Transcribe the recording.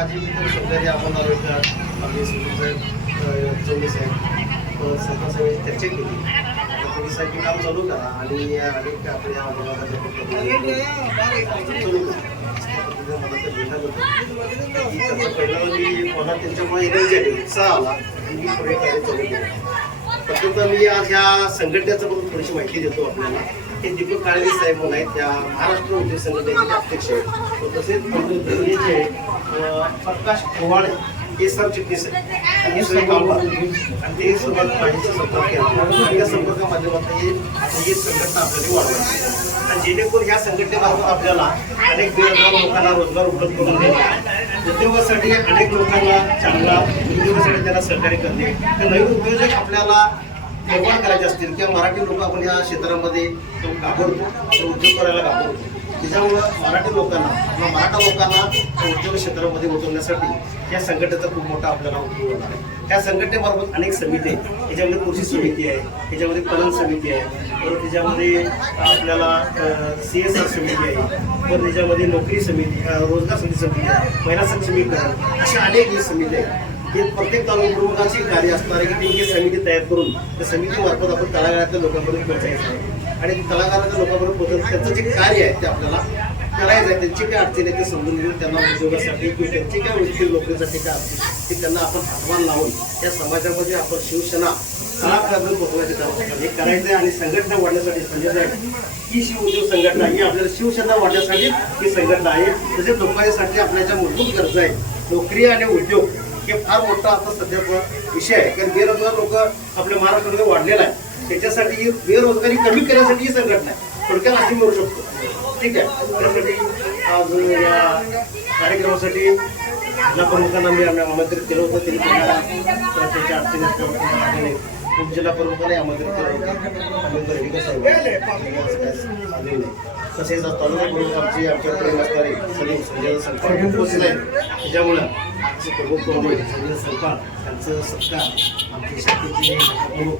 माझे मित्र शेजारी आपण आरोग्यात आपले सुनील साहेब चौले साहेब अ, सरपंच साहेब चर्चा केली. पोलिसांची काम चालू करा आणि अनेक आपल्या पहिलं मी मला त्यांच्यामुळे एनर्जी आली उत्साह आला. आणि मी पुढे कार्य चालू केलं. प्रथमतः मी आज ह्या संघटनेचं बघून थोडीशी माहिती देतो आपल्याला. हे दीपक काळगे साहेब म्हणून आहेत त्या महाराष्ट्र उद्योग संघटनेचे अध्यक्ष आहेत. तसेच जे प्रकाश पोवाडे हे सरचिटणीस आहेत. आणि आणि ते सोबत माझ्याशी संपर्क केला आणि या संपर्का माध्यमातून हे ही संघटना आपल्याला वाढवायची आणि जेणेकरून ह्या संघटनेमार्फत आपल्याला अनेक बेरोजगार लोकांना रोजगार उपलब्ध करून देणे उद्योगासाठी अनेक लोकांना चांगला उद्योगासाठी त्याला सहकार्य करणे तर नवीन उद्योजक आपल्याला निर्माण करायचे असतील किंवा मराठी लोक आपण या क्षेत्रामध्ये घाबरतो उद्योग करायला घाबरतो. त्याच्यामुळं मराठी लोकांना किंवा मराठा लोकांना उद्योग क्षेत्रामध्ये उतरवण्यासाठी या संघटनेचा खूप मोठा आपल्याला उपयोग होणार आहे. त्या संघटनेमार्फत अनेक समिती आहेत. त्याच्यामध्ये कृषी समिती आहे त्याच्यामध्ये पणन समिती आहे परत त्याच्यामध्ये आपल्याला सी एस आर समिती आहे परत त्याच्यामध्ये नोकरी समिती रोजगार समिती समिती आहे महिला सक्षमीकरण अशा अनेक समिती आहेत. हे प्रत्येक तालुका प्रमुखाची कार्य असणार आहे की ती समिती तयार करून त्या समितीमार्फत आपण तळागाळातल्या लोकांपर्यंत पोहोचायचं आहे. आणि तळागाळातल्या लोकांपर्यंत पोहोचत त्यांचं जे कार्य आहे ते आपल्याला करायचं आहे त्यांची काय अडचणी आहे ते समजून घेऊन त्यांना उद्योगासाठी किंवा त्यांची काय उद्योग नोकरीसाठी काय असतील ते त्यांना आपण आव्हान लावून या समाजामध्ये आपण शिवसेना तळागाळापर्यंत पोहोचवायचे काम हे करायचं आहे आणि संघटना वाढण्यासाठी संजय साहेब ही शिव उद्योग संघटना ही आपल्याला शिवसेना वाढण्यासाठी ही संघटना आहे. तसेच लोकांसाठी आपल्याच्या मूलभूत गरजा आहे नोकरी आणि उद्योग हे फार मोठा आता सध्या विषय आहे. कारण बेरोजगार लोक आपल्या महाराष्ट्रामध्ये वाढलेला आहे. त्याच्यासाठी बेरोजगारी कमी करण्यासाठी ही संघटना आहे. थोडक्यात अशी मिळू शकतो. ठीक आहे? त्यासाठी आज या कार्यक्रमासाठी जिल्हा प्रमुखांना मी आम्ही आमंत्रित केलं होतं. त्यांनी त्यांना त्याच्या अडचणी उपजिल्हा प्रमुखाने आमंत्रित केलं होतं. आमंत्रण रेणुका साहेब आले नाही. तसेच आज तालुका प्रमुख आमचे आमच्या प्रेम असणारे सलीम संजय संपाळ उपस्थित आहेत. त्याच्यामुळं आमचे प्रमुख प्रमुख संजय त्यांचं सत्कार आमचे प्रमुख